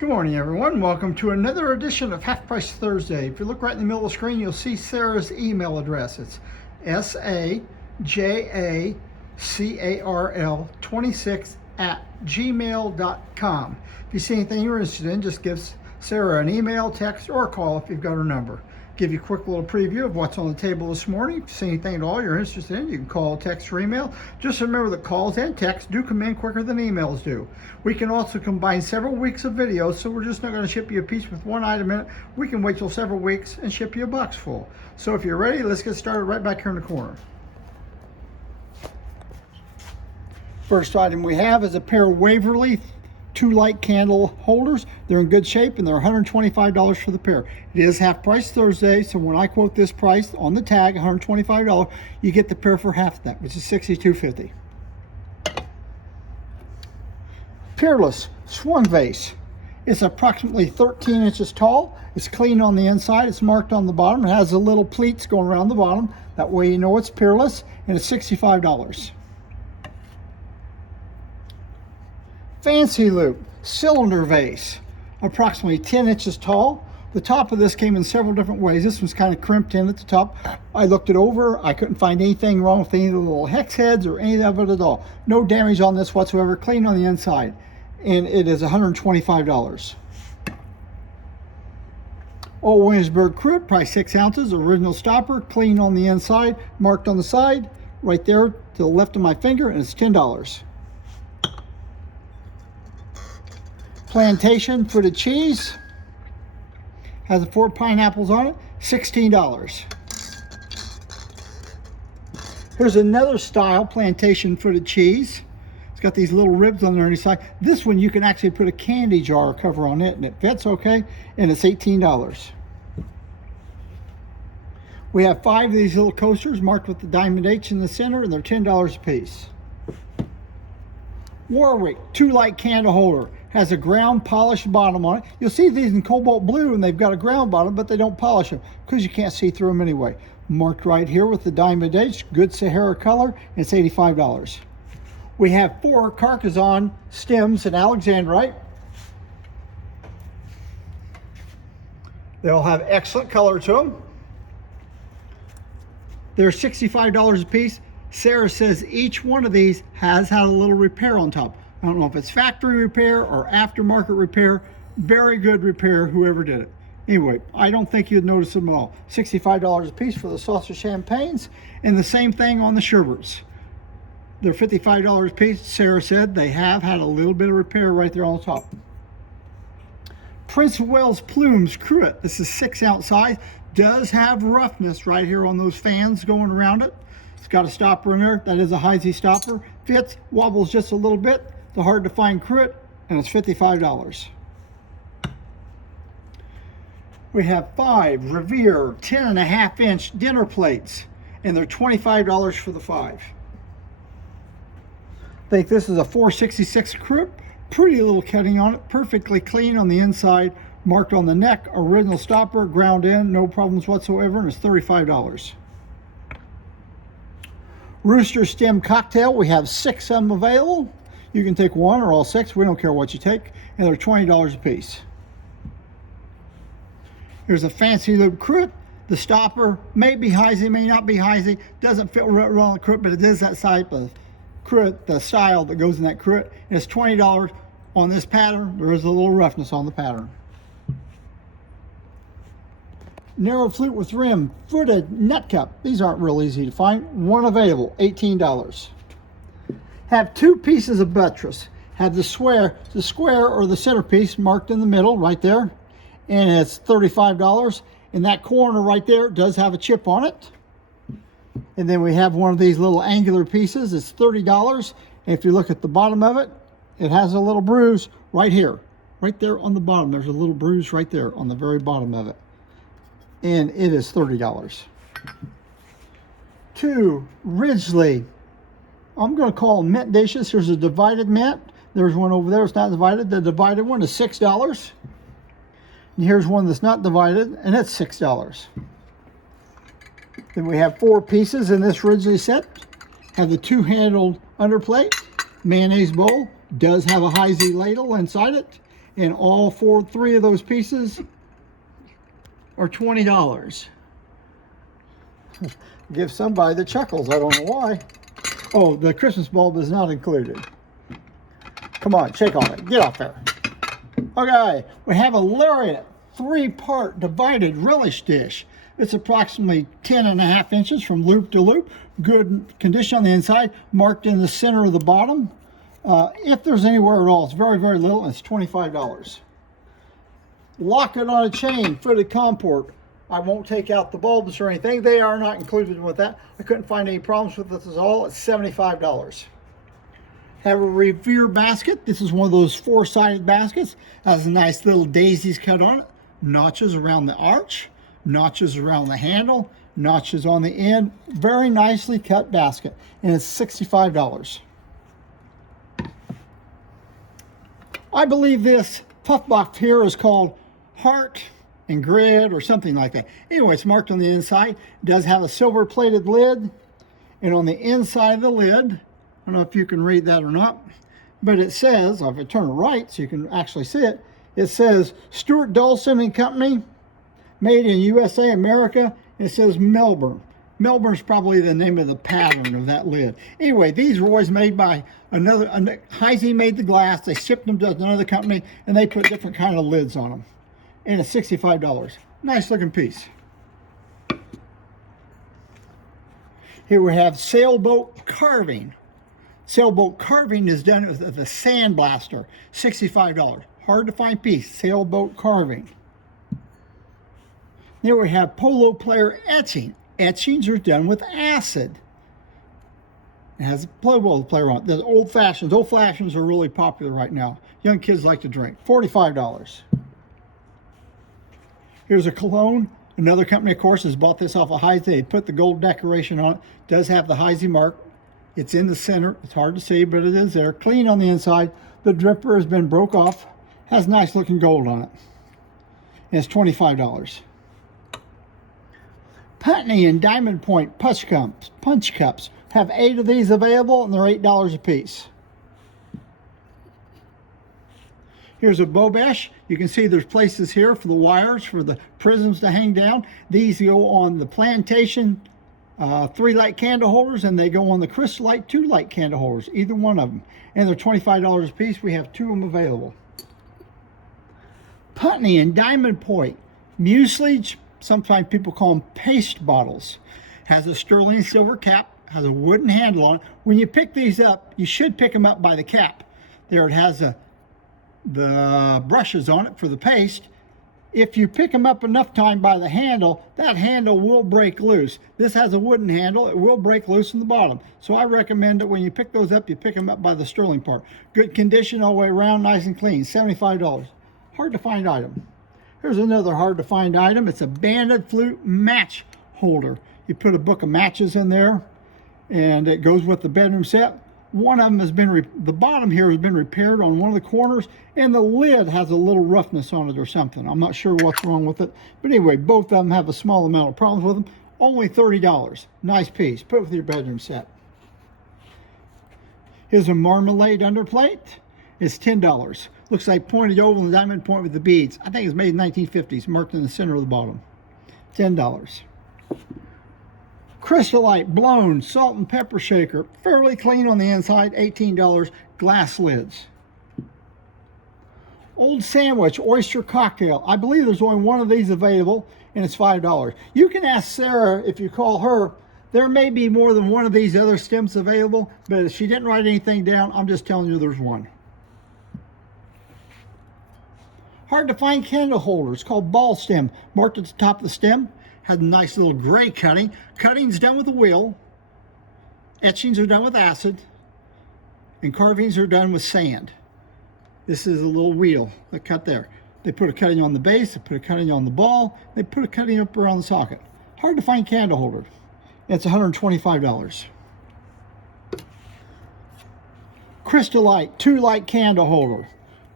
Good morning, everyone. Welcome to another edition of Half Price Thursday. If you look right in the middle of the screen, you'll see Sarah's email address. It's sajacarl26@gmail.com. If you see anything you're interested in, just give Sarah an email, text, or a call if you've got her number. Give you a quick little preview of what's on the table this morning. If you see anything at all you're interested in, you can call, text, or email. Just remember that calls and texts do come in quicker than emails do. We can also combine several weeks of videos, so we're just not going to ship you a piece with one item in it. We can wait till several weeks and ship you a box full. So if you're ready, let's get started right back here in the corner. First item we have is a pair of Waverly 2 light candle holders. They're in good shape and they're $125 for the pair. It is half price Thursday, so when I quote this price on the tag, $125, you get the pair for half that, which is $62.50. Peerless Swung Vase. It's approximately 13 inches tall. It's clean on the inside. It's marked on the bottom. It has the little pleats going around the bottom. That way you know it's peerless, and it's $65. Fancy Loop Cylinder Vase, approximately 10 inches tall. The top of this came in several different ways. This one's kind of crimped in at the top. I looked it over. I couldn't find anything wrong with any of the little hex heads or any of it at all. No damage on this whatsoever. Clean on the inside. And it is $125. Old Williamsburg Cruet, price 6 ounces. Original stopper, clean on the inside, marked on the side, right there to the left of my finger, and it's $10. Plantation Footed Cheese, has 4 pineapples on it, $16. Here's another style Plantation Footed Cheese. It's got these little ribs on the underside side. This one you can actually put a candy jar cover on it and it fits okay, and it's $18. We have 5 of these little coasters marked with the diamond H in the center, and they're $10 a piece. Warwick 2 light candle holder. Has a ground polished bottom on it. You'll see these in cobalt blue and they've got a ground bottom, but they don't polish them because you can't see through them anyway. Marked right here with the diamond H, good Sahara color, and it's $85. We have 4 Carcassonne stems in Alexandrite. They all have excellent color to them. They're $65 a piece. Sarah says each one of these has had a little repair on top. I don't know if it's factory repair or aftermarket repair. Very good repair, whoever did it. Anyway, I don't think you'd notice them at all. $65 a piece for the saucer champagnes, and the same thing on the sherbets. They're $55 a piece. Sarah said they have had a little bit of repair right there on the top. Prince of Wales Plumes Cruet. This is 6 ounce size. Does have roughness right here on those fans going around it. It's got a stopper in there. That is a Heisey stopper. Fits, wobbles just a little bit. The hard to find cruet, and it's $55. We have 5 Revere 10.5 inch dinner plates, and they're $25 for the 5. I think this is a 466 cruet. Pretty little cutting on it, perfectly clean on the inside, marked on the neck, original stopper, ground in, no problems whatsoever, and it's $35. Rooster Stem Cocktail, we have 6 of them available. You can take 1 or all 6, we don't care what you take, and they're $20 a piece. Here's a Fancy Loop Cruet. The stopper may be Heisey, may not be Heisey. Doesn't fit right on the cruet, but it is that type of cruet, the style that goes in that cruet. And it's $20 on this pattern. There is a little roughness on the pattern. Narrow flute with rim, footed nut cup. These aren't real easy to find. 1 available, $18. Have 2 pieces of buttress. Have the square or the centerpiece marked in the middle right there, and it's $35. And that corner right there does have a chip on it. And then we have one of these little angular pieces. It's $30. And if you look at the bottom of it, it has a little bruise right here, right there on the bottom. There's a little bruise right there on the very bottom of it, and it is $30. 2 Ridgely, I'm going to call them mint dishes. Here's a divided mint. There's one over there. It's not divided. The divided one is $6. And here's one that's not divided, and it's $6. Then we have 4 pieces in this Ridgely set. Have the 2-handled underplate, mayonnaise bowl, does have a Heisey ladle inside it, And all three of those pieces are $20. Give somebody the chuckles, I don't know why. Oh, the Christmas bulb is not included. Come on, shake on it, get off there. Okay, we have a lariat, 3-part divided relish dish. It's approximately 10.5 inches from loop to loop. Good condition on the inside, marked in the center of the bottom. If there's anywhere at all, it's very, very little, and it's $25. Lock it on a chain, footed comport. I won't take out the bulbs or anything. They are not included with that. I couldn't find any problems with this at all. It's $75. Have a revere basket. This is one of those 4-sided baskets. Has nice little daisies cut on it. Notches around the arch. Notches around the handle. Notches on the end. Very nicely cut basket. And it's $65. I believe this puff box here is called Heart and Grid or something like that. Anyway, it's marked on the inside. It does have a silver plated lid. And on the inside of the lid, I don't know if you can read that or not, but it says, if I turn it right so you can actually see it, it says Stuart Dawson and Company, made in USA, America. And it says Melbourne. Melbourne's probably the name of the pattern of that lid. Anyway, these were always made by Heisey made the glass. They shipped them to another company, and they put different kind of lids on them. And it's $65. Nice looking piece. Here we have sailboat carving. Sailboat carving is done with the sandblaster, $65. Hard to find piece, sailboat carving. There we have polo player etching. Etchings are done with acid. It has a polo player on it. There's old fashions. Old fashions are really popular right now. Young kids like to drink. $45. Here's a cologne. Another company, of course, has bought this off of Heisey. They put the gold decoration on it. It does have the Heisey mark. It's in the center. It's hard to see, but it is there. Clean on the inside. The dripper has been broke off. Has nice looking gold on it. And it's $25. Putney and Diamond Point punch cups. Have 8 of these available, and they're $8 a piece. Here's a Bobesh. You can see there's places here for the wires, for the prisms to hang down. These go on the Plantation 3-light candle holders, and they go on the Crystal Light 2-light candle holders, either one of them. And they're $25 a piece. We have 2 of them available. Putney and Diamond Point mucilage. Sometimes people call them paste bottles. Has a sterling silver cap, has a wooden handle on it. When you pick these up, you should pick them up by the cap. There it has the brushes on it for the paste. If you pick them up enough time by the handle, that handle will break loose. This has a wooden handle. It will break loose in the bottom. So I recommend that when you pick those up, you pick them up by the sterling part. Good condition all the way around, nice and clean, $75. Hard to find item. Here's another hard to find item. It's a banded flute match holder. You put a book of matches in there, and it goes with the bedroom set. One of them has been, the bottom here has been repaired on one of the corners, and the lid has a little roughness on it or something. I'm not sure what's wrong with it. But anyway, both of them have a small amount of problems with them. Only $30. Nice piece. Put it with your bedroom set. Here's a marmalade underplate. It's $10. Looks like pointed oval and diamond point with the beads. I think it's made in the 1950s, marked in the center of the bottom. $10. Crystallite blown salt and pepper shaker. Fairly clean on the inside, $18. Glass lids. Old Sandwich oyster cocktail. I believe there's only one of these available, and it's $5. You can ask Sarah if you call her. There may be more than one of these other stems available, but if she didn't write anything down, I'm just telling you there's one. Hard to find candle holder. It's called ball stem. Marked at the top of the stem. Has a nice little gray cutting. Cutting's done with a wheel. Etchings are done with acid. And carvings are done with sand. This is a little wheel that cut there. They put a cutting on the base. They put a cutting on the ball. They put a cutting up around the socket. Hard to find candle holder. It's $125. Crystallite 2-light candle holder.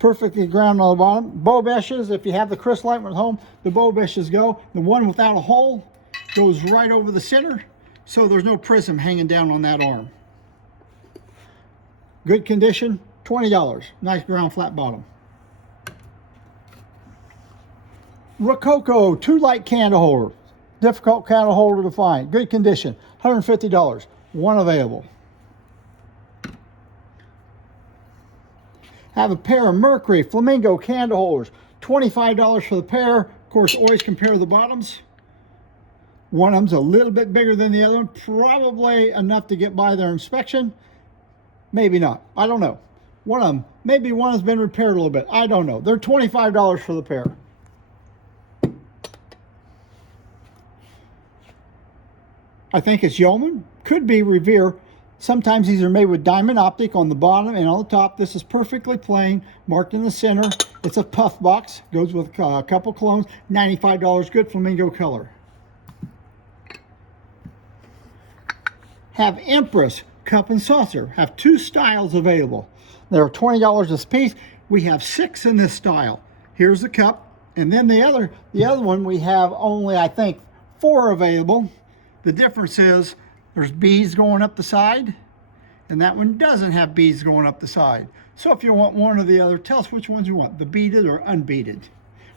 Perfectly ground on the bottom. Bobeshes, if you have the Crystallite one at home, the Bobeshes go. The one without a hole goes right over the center, so there's no prism hanging down on that arm. Good condition, $20. Nice ground flat bottom. Rococo 2-light candle holder. Difficult candle holder to find. Good condition. $150. One available. Have a pair of Mercury Flamingo candle holders. $25 for the pair. Of course, always compare the bottoms. One of them's a little bit bigger than the other one. Probably enough to get by their inspection. Maybe not. I don't know. One of them, maybe one has been repaired a little bit. I don't know. They're $25 for the pair. I think it's Yeoman. Could be Revere. Sometimes these are made with diamond optic on the bottom and on the top. This is perfectly plain, marked in the center. It's a puff box. Goes with a couple clones. $95. Good flamingo color. Have Empress cup and saucer. Have two styles available. They're $20 a piece. We have 6 in this style. Here's the cup, and then the other one we have only, I think, 4 available. The difference is there's beads going up the side, and that one doesn't have beads going up the side. So if you want one or the other, tell us which ones you want, the beaded or unbeaded.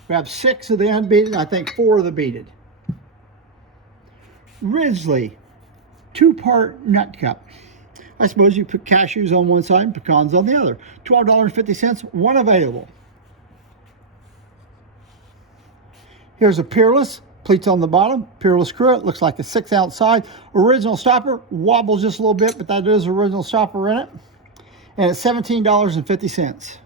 We have 6 of the unbeaded, I think 4 of the beaded. Ridgely 2-part nut cup. I suppose you put cashews on one side and pecans on the other. $12.50, one available. Here's a Peerless, pleats on the bottom, Peerless screw. It looks like a 6-ounce side. Original stopper, wobbles just a little bit, but that is original stopper in it. And it's $17.50.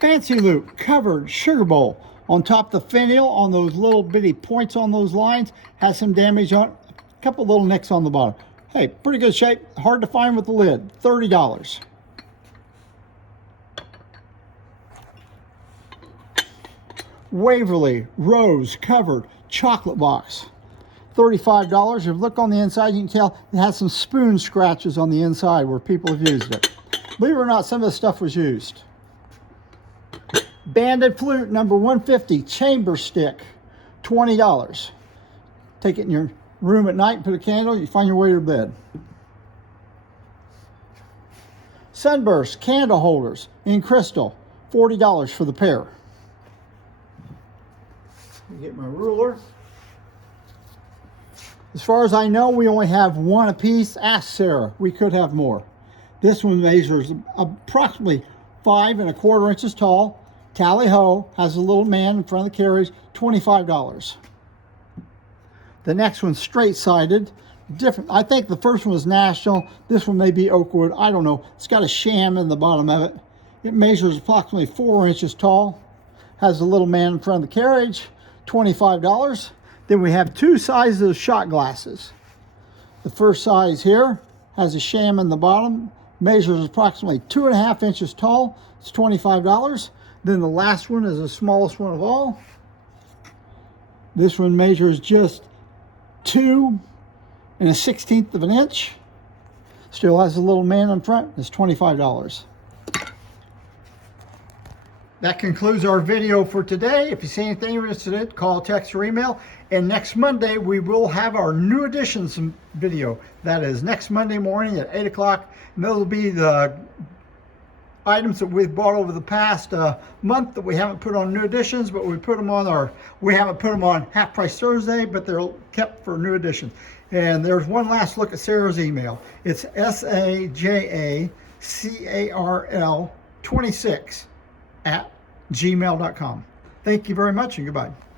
Fancy Loop covered sugar bowl. On top, the finial on those little bitty points on those lines has some damage on it. A couple little nicks on the bottom. Hey, pretty good shape. Hard to find with the lid. $30. Waverly Rose covered chocolate box. $35. If you look on the inside, you can tell it has some spoon scratches on the inside where people have used it. Believe it or not, some of the stuff was used. Banded flute number 150 chamber stick, $20. Take it in your room at night, put a candle, you find your way to bed. Sunburst candle holders in crystal, $40 for the pair. Let me get my ruler. As far as I know, we only have 1 apiece. Ask Sarah, we could have more. This one measures approximately 5¼ inches tall. Tally-ho, has a little man in front of the carriage, $25. The next one's straight-sided, different. I think the first one was National. This one may be Oakwood. I don't know. It's got a sham in the bottom of it. It measures approximately 4 inches tall. Has a little man in front of the carriage, $25. Then we have 2 sizes of shot glasses. The first size here has a sham in the bottom. Measures approximately 2½ inches tall. It's $25. Then the last one is the smallest one of all. This one measures just 2 1/16 of an inch. Still has a little man in front. It's $25. That concludes our video for today. If you see anything you're interested in, call, text, or email. And next Monday, we will have our new editions video. That is next Monday morning at 8 o'clock. And those will be the items that we've bought over the past month that we haven't put on new editions, but we haven't put them on Half Price Thursday, but they're kept for new editions. And there's one last look at Sarah's email. It's SAJACARL26 @gmail.com. Thank you very much and goodbye.